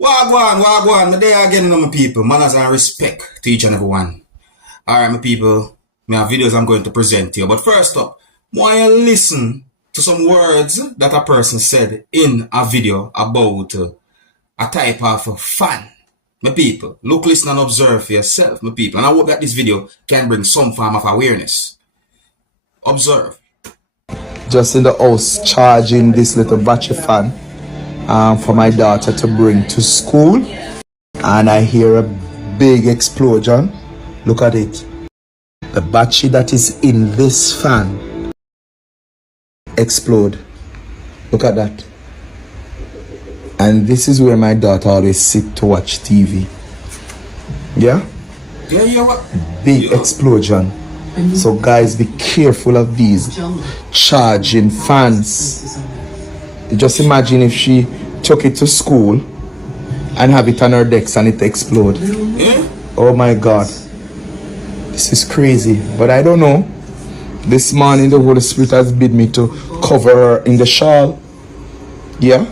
Wagwan. Me there again, my people. Manners and respect to each and every one. Alright, my people. Me have videos I'm going to present to you. But first up, want you listen to some words that a person said in a video about a type of fan. My people, look, listen and observe for yourself, my people. And I hope that this video can bring some form of awareness. Observe. Just in the house charging this little battery fan for my daughter to bring to school, and I hear a big explosion. Look at it. The battery that is in this fan explode. Look at that. And this is where my daughter always sit to watch TV. Yeah? Big explosion. So guys, be careful of these charging fans. Just imagine if she took it to school and have it on her decks and it explode. Oh my God. This is crazy. But I don't know. This morning the Holy Spirit has bid me to cover her in the shawl. Yeah?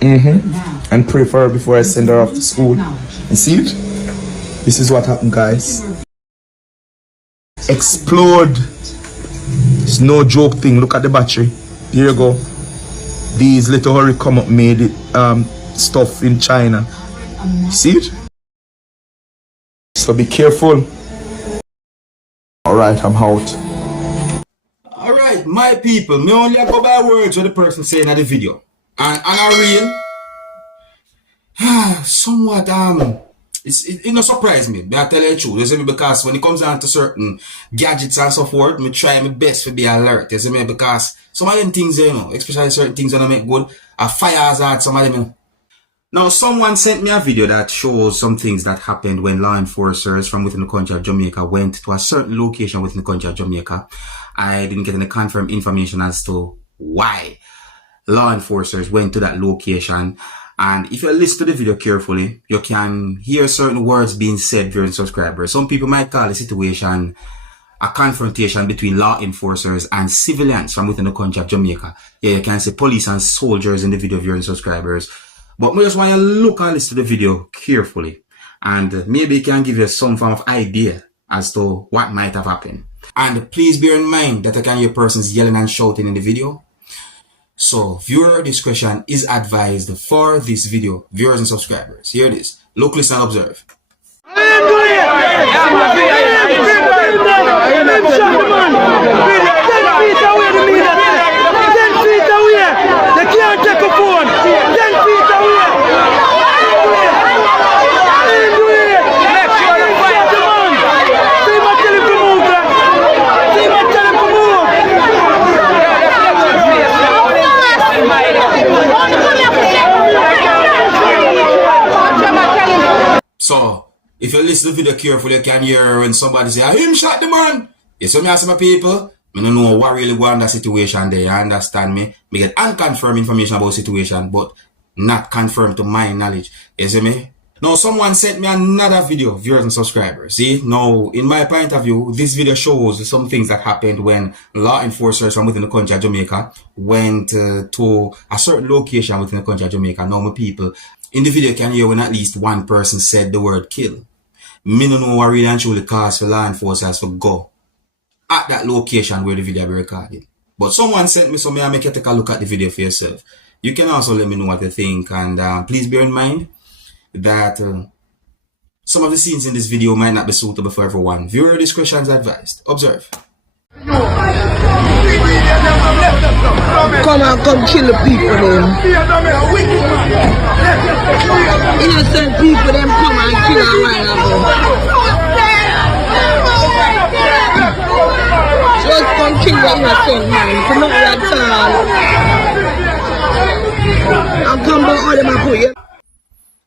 And pray for her before I send her off to school. You see it? This is what happened, guys. Explode. It's no joke thing. Look at the battery. Here you go. These little hurricane made it stuff in China. See it? So be careful. Alright, I'm out. Alright, my people, me only go by words what the person saying in the video. And I real somewhat it not surprise me. I tell you the truth, you see me, because when it comes down to certain gadgets and so forth, me try my best to be alert, you see me, because some of them things, you know, especially certain things when I make good, a fire hazard, some of them, you know. Now, someone sent me a video that shows some things that happened when law enforcers from within the country of Jamaica went to a certain location within the country of Jamaica. I didn't get any confirmed information as to why law enforcers went to that location. And if you listen to the video carefully, you can hear certain words being said during subscribers. Some people might call the situation a confrontation between law enforcers and civilians from within the country of Jamaica. Yeah, you can say police and soldiers in the video viewing subscribers. But I just want you to look and listen to the video carefully. And maybe it can give you some form of idea as to what might have happened. And please bear in mind that I can hear persons yelling and shouting in the video. So viewer discretion is advised for this video, viewers and subscribers. Here it is. Look, listen, and observe. So, if you listen to the video carefully, you can hear when somebody say, him shot the man. You see me ask my people, I don't know what really going on that situation there, you understand me? I get unconfirmed information about the situation, but not confirmed to my knowledge. You see me? Now, someone sent me another video, viewers and subscribers. See, now, in my point of view, this video shows some things that happened when law enforcers from within the country of Jamaica went to a certain location within the country of Jamaica. Now, my people, in the video, you can hear when at least one person said the word kill. Me no know what really and truly cause for law enforcers to go at that location where the video be recorded. But someone sent me, so may I make you take a look at the video for yourself. You can also let me know what you think, and please bear in mind that some of the scenes in this video might not be suitable for everyone. Viewer discretion is advised. Observe. Come kill the people them. Innocent people them come and kill a while ago. Just come kill the innocent man. For not at all. And come back all them and put you.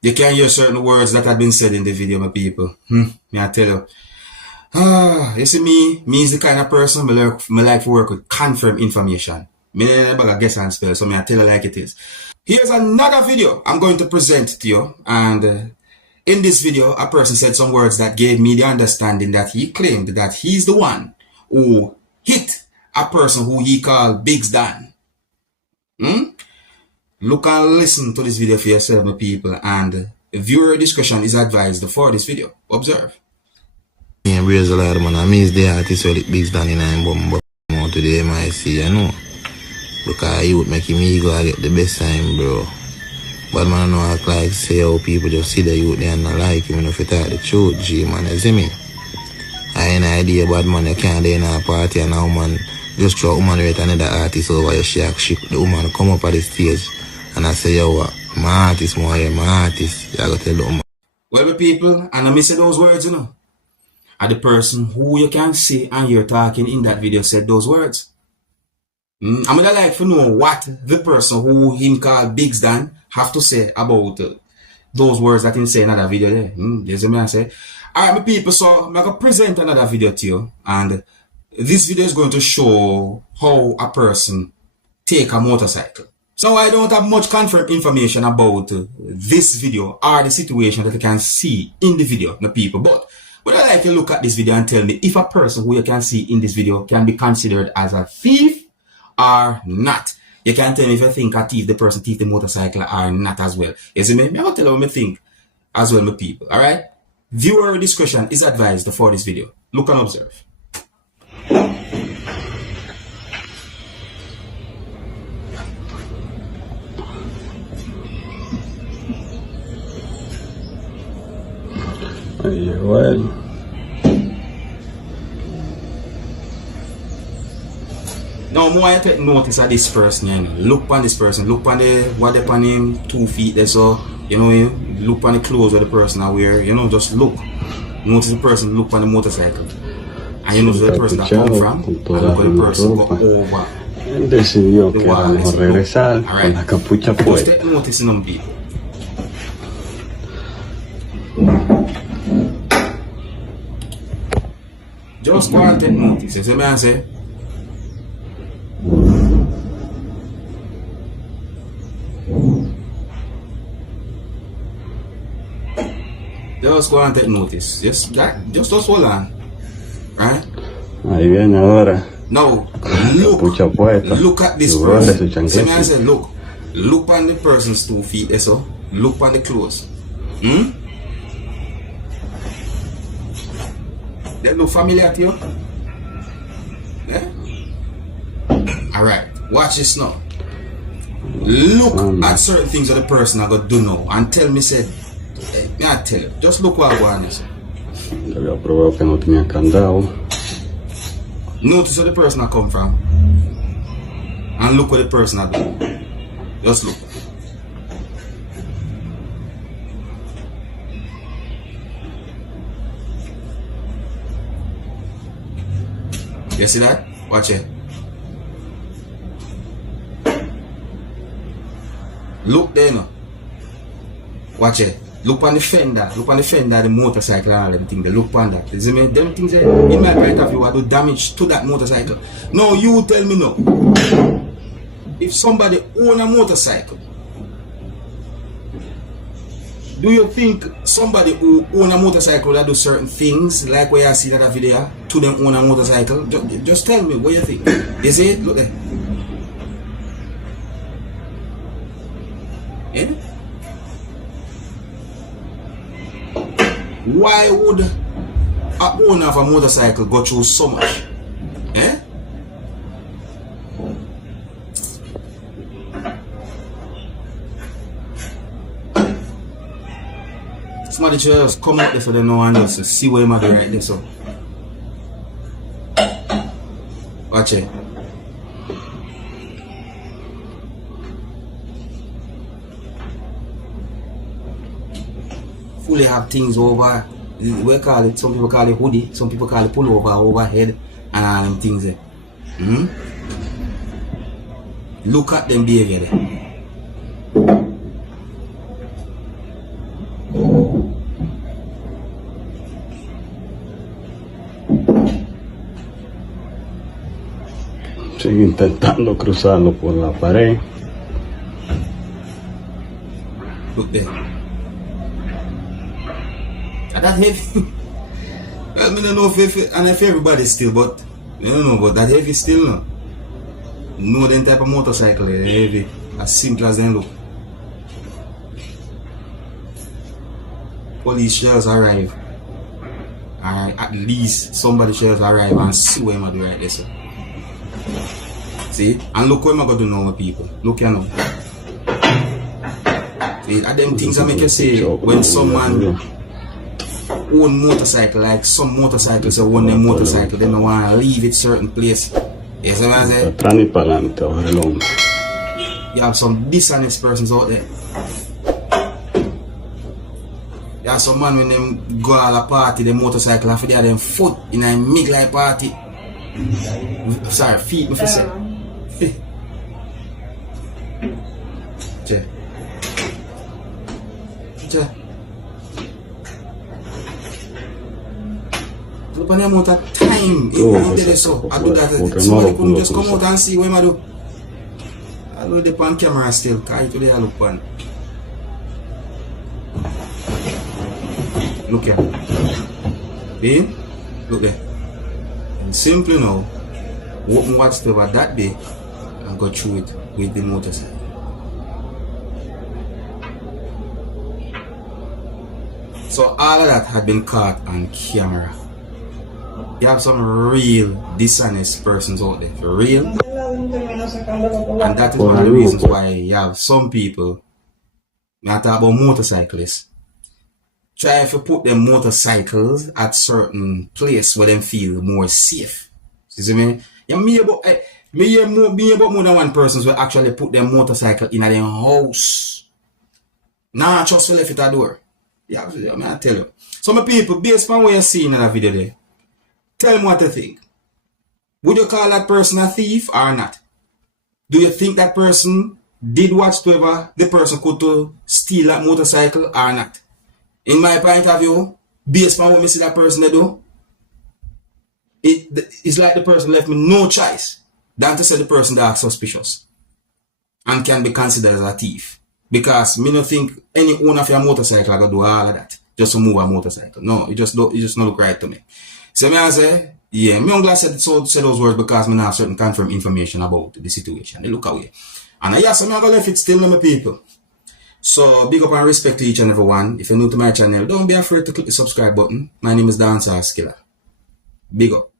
You can hear certain words that have been said in the video, my people. May I tell you. You see me is the kind of person I like to work with confirmed information. Me never guess and spell, so I tell you like it is. Here's another video I'm going to present to you, and in this video a person said some words that gave me the understanding that he claimed that he's the one who hit a person who he called Biggs Dan. Look and listen to this video for yourself, my people, and viewer discretion is advised for this video. Observe. Yeah, praise the Lord, man. I miss the artist where it big standing in Bumbo to the MIC, you know. Because you would make him ego get the best time, bro. But man, I know act like say how people just see the youth there and not like him, if you talk the truth, G, man, you see me? I ain't no idea about man, you can't do in a party and a woman just throw a woman with another artist over your shack, the woman come up at the stage and I say, yo, my artist, my artist, you gotta tell the woman. Well, my people, and I miss those words, you know. And the person who you can see and you're talking in that video said those words. I'm gonna like to know what the person who him called Big Dan have to say about those words that he say in another video there. There's a man say. Alright, my people, so I'm gonna present another video to you, and this video is going to show how a person take a motorcycle. So I don't have much confirmed information about this video or the situation that you can see in the video, my people, but would I like to look at this video and tell me if a person who you can see in this video can be considered as a thief or not. You can tell me if you think a thief, the person thief the motorcycle or not as well. You see me? I'm going to tell you what I think as well, my people. Alright? Viewer discretion is advised for this video. Look and observe. Well, now more I take notice of this person, you know. Look on this person, look on the what they on him 2 feet there, so you know, look on the clothes of the person I wear, you know, just look. Notice the person, look on the motorcycle. And you know the person that come from, and look at the person go over. él decidió que era mejor regresar con la capucha Just puesta. take notice in them people. Just go and take notice. You see me I say? Just go and take notice. Just hold on. Right? Ahí viene ahora. Now, Capucha puesta. look at this Su gorra, su person. See me I chancleta. say, look on the person's 2 feet there, so look on the clothes. They look familiar to you? Yeah? Alright, watch this now. Look at certain things that the person I got do now and tell me, say, may I tell you, just look what I want to say. Le había probado que no tenía candado. Notice where the person I come from and look where the person I do. Just look. You see that? Watch it. Look there now. Watch it. Look on the fender. Look on the fender of the motorcycle and all them things. Look on that. You see me? Them things there, in my point of view, I do damage to that motorcycle. Now you tell me now. If somebody own a motorcycle, do you think somebody who own a motorcycle that do certain things, like where I see that video, to them own a motorcycle? Just tell me what you think. You see it? Look there. Yeah? Why would a owner of a motorcycle go through so much? Eh? Somebody just come out there so they know and just see where I'm at right there, so. Watch it. Fully have things over, we call it, some people call it hoodie, some people call it pullover, overhead, and all them things there. Look at them behavior there. Sigue intentando cruzarlo por la pared. Look there. And that heavy. Well, I don't know if everybody still, but I don't know, but that heavy still no. No, them type of motorcycle is heavy. As simple as them look. Police shells arrive. Alright, at least somebody shells arrive and see what I'm do right there. So. See? And look what I'm going to do now, my people. Look here now. See, at them things that make you say when someone own motorcycle, like some motorcycles that own them motorcycle, they don't want to leave it certain place. You see what I'm saying? You have some dishonest persons out there. You have some man when them go all a party, the motorcycle after they have them foot in a midlife party. Sorry, feet me for say. Che. Che. Look at the amount of time so I do that. Somebody couldn't just come out and see what I do. I look the on camera still, because today I look on. Look here. See? Look there. And simply now, open whatever that day and go through it with the motorcycle. So all of that had been caught on camera. You have some real dishonest persons out there, for real. And that is one of the reasons why you have some people, not talk about motorcyclists, try to put them motorcycles at certain place where them feel more safe. You see me? Me about more than one person will actually put them motorcycle in their house. Nah, just to left it at door. Yeah, I tell you. Some people, based on what you see in that video there, tell me what you think. Would you call that person a thief or not? Do you think that person did whatsoever the person could to steal that motorcycle or not? In my point of view, based on what I see that person do, it's like the person left me no choice than to say the person that is suspicious and can be considered as a thief. Because me no think any owner of your motorcycle gonna do all of that just to move a motorcycle. No, it just not look right to me. So me I say, yeah, me only said those words because me have certain confirmed information about the situation. They look away. And yes, I'm gonna left it still my people. So big up and respect to each and every one. If you're new to my channel, don't be afraid to click the subscribe button. My name is Dancehall Skilla. Big up.